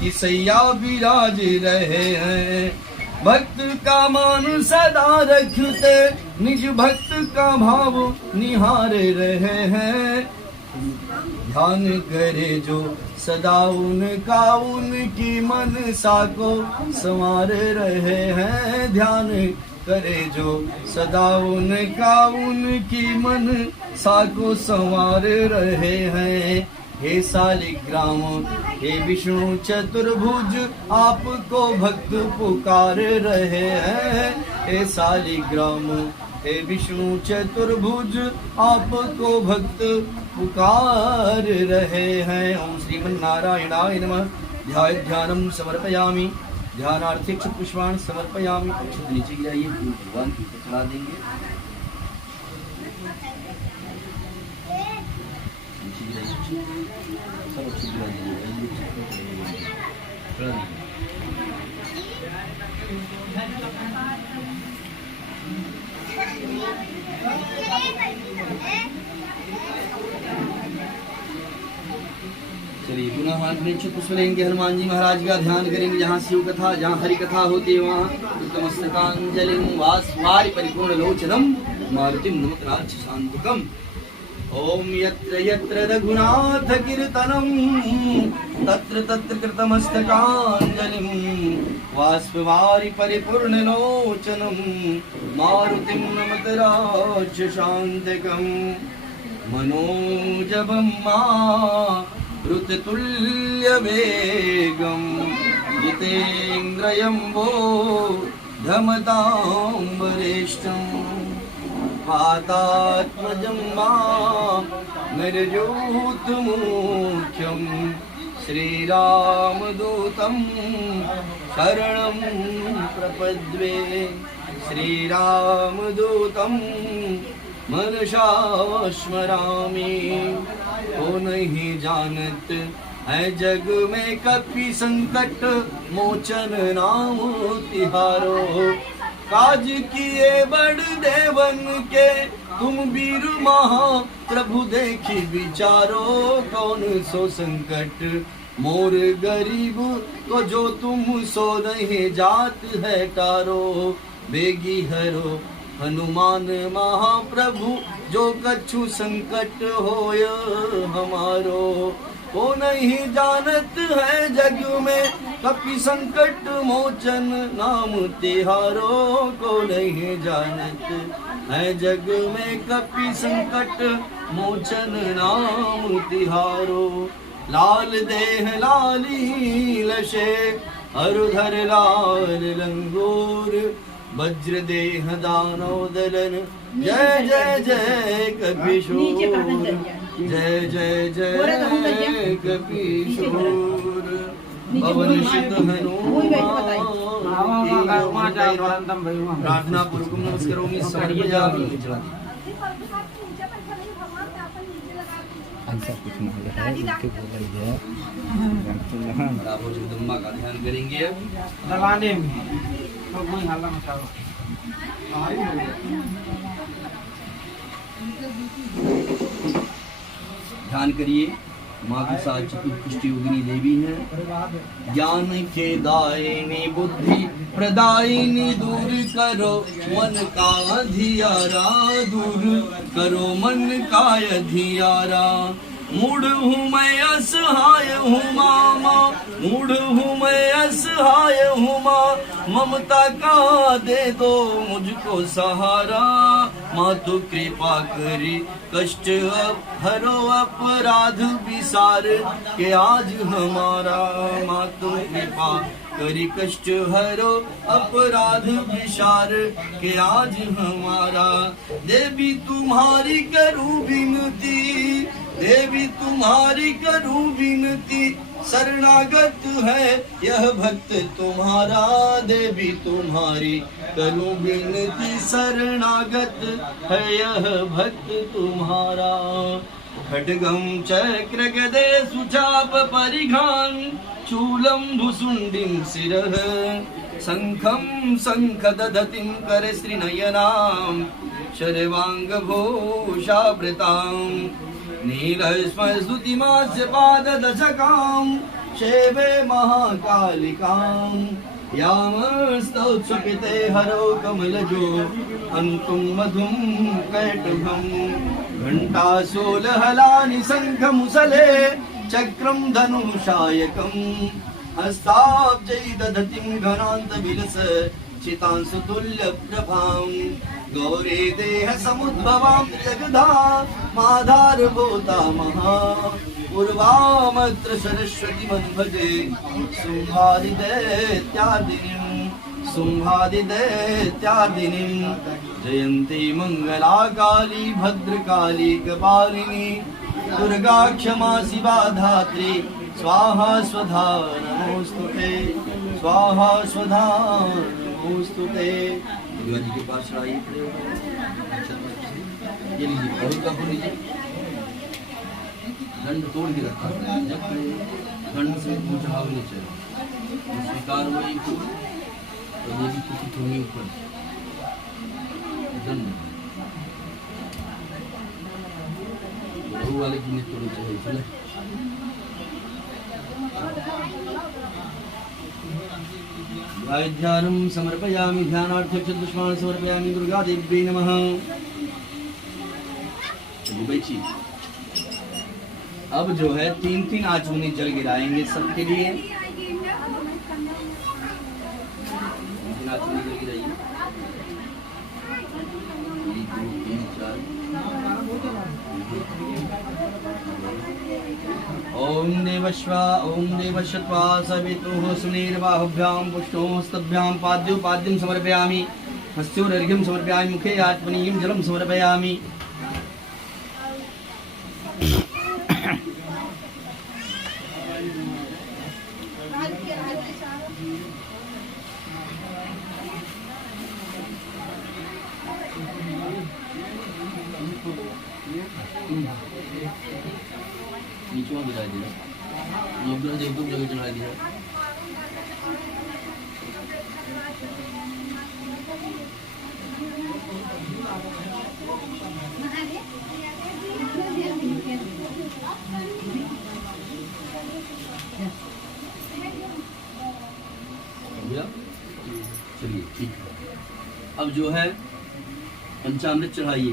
की सैया विराज रहे हैं। भक्त का मान सदा रखते निज भक्त का भाव निहार रहे हैं। ध्यान करे जो सदा उनका उनकी मनसा को संवार रहे हैं। ध्यान करे जो सदा उनका उनकी मनसा को संवार रहे हैं। हे शालिग्राम हे विष्णु चतुर्भुज आपको भक्त पुकार रहे हैं। हे शालिग्राम हे विष्णु चतुर्भुज आपको भक्त पुकार रहे हैं। ओम श्रीमन्नारायणाय नमः। ध्यानम समर्पयामि। ध्यानार्थे पुष्पाण समर्पयामि। नीचे गिराइए, भगवान की चढ़ा देंगे। चलिए पुनः हाथ में पुष्प लेंगे। हनुमान जी महाराज का ध्यान करेंगे। जहाँ शिव कथा, जहाँ हरि कथा होती है वहाँ नमस्तकांजलि वासवारि परिपूर्ण लोचनम मारुतिम नमत राक्षसांतकम। ओम यत्र यत्र रघुनाथ कीर्तनम तत्र तत्र कृतमस्तकांजलिम वाष्पवारि परिपूर्ण लोचनम मारुतिम नमत राक्षसांतकम। मनोजवं ऋतुतुल्य वेगं जितेन्द्रियं वो धमतां वरिष्ठं। पातात्मजं निर्जोतमुख्यं श्रीरामदूतं शरणं प्रपद्ये। श्रीरामदूतं मनसा स्मरामि। को नहीं जानत है जग में कपि संकट मोचन नाम तिहारो। काज किए बड़ देवन के तुम वीर महा प्रभु देखी विचारो। कौन सो संकट मोर गरीब को जो तुम सो नहीं जात है टारो। बेगी हरो हनुमान महाप्रभु जो कछु संकट होय हमारो। को नहीं जानत है जग में कपि संकट मोचन नाम तिहारो। को नहीं जानत है जग में कपि संकट मोचन नाम तिहारो। लाल देह लाली लशे हरुधर लाल लंगूर वज्र देह दानव दलन। जय जय जय कपीशूर जय जय जय कपीशूर। पवन सुत हनुमान प्रार्थना पूर्वक नमस्कारों समर्पयामि। जगदम्बा का ध्यान करेंगे। ध्यान करिए। माँ साक्षात चतुष्पुष्टि योगिनी देवी है। ज्ञान के दायिनी बुद्धि प्रदायिनी दूर करो मन का अधियारा। दूर करो मन का अधियारा। मूढ़ हूँ मैं असहाय हूँ मामा। मूढ़ हूँ मैं असहाय हूँ माँ। ममता का दे दो मुझको सहारा। माँ तो कृपा करी कष्ट हरो अपराध विसार के आज हमारा। माँ तो कृपा करी कष्ट हरो अपराध विसार के आज हमारा। देवी तुम्हारी करूं विनती। देवी तुम्हारी करूं विनती। शरणागत है यह भक्त तुम्हारा। देवी तुम्हारी करूं विनती। शरणागत है यह भक्त तुम्हारा। खड्गम चक्र गदे सुचाप परिघान शूलं भुसुंडिं शिरः। शंखं शंख दधतिं कर श्रीनयनां शर्वांग भूषावृतां। नीलस्मस्तुतिमास्य पाददशकां सेवे महाकालिकां यामस्तौत्सुपिते हरो कमलजो अंतुं मधुं कैटभं घण्टाशूलहलानि शङ्खमुसले चक्रं धनुषायकं हस्ताब्जै दधतिं घनान्तविलस चितांशुतुल्यप्रभां गौरी देह समुद्भवां जगदा माधारभूता महा पूर्वामत्र सरस्वती भजे शुम्भादिदैत्यादिनीं जयन्ती मंगला काली भद्रकाली कपालिनी दुर्गा क्षमा शिवा धात्री स्वाहा स्वधा नमोस्तुते स्वाहा स्वधा नमोस्तुते। जी के पास आइए, ये लीजिए और का हो लीजिए। दंड तोड़ के रखा है, जब दंड से ऊंचा हाव नीचे स्वीकार हुई फूल तो ये भी किसी थोड़ी ऊपर दंड बहु वाले की तोड़नी चाहिए चले। ध्यानं समर्पयामि, ध्यानार्थं चतुष्मान् समर्पयामि। दुर्गा देवी नमः। बैठी अब जो है 3-3 आचमनी जल गिराएंगे सबके लिए। 3 आचमनी जल गिराइए। 1 2 3 4। ओम देवश्वा ओम देवश्वा सवितुः सुनीर्बाहुभ्यां पुष्टोस्तभ्यां पाद्योपाद्यं समर्पयामि। हस्योर्घ्यं समर्पयामि। मुखे आत्मनीयं जलं समर्पयामि। नीचे गिरा दिया, नवग्रह देव को जगह चढ़ा दिया। चलिए ठीक है। अब जो है पंचामृत चढ़ाइए।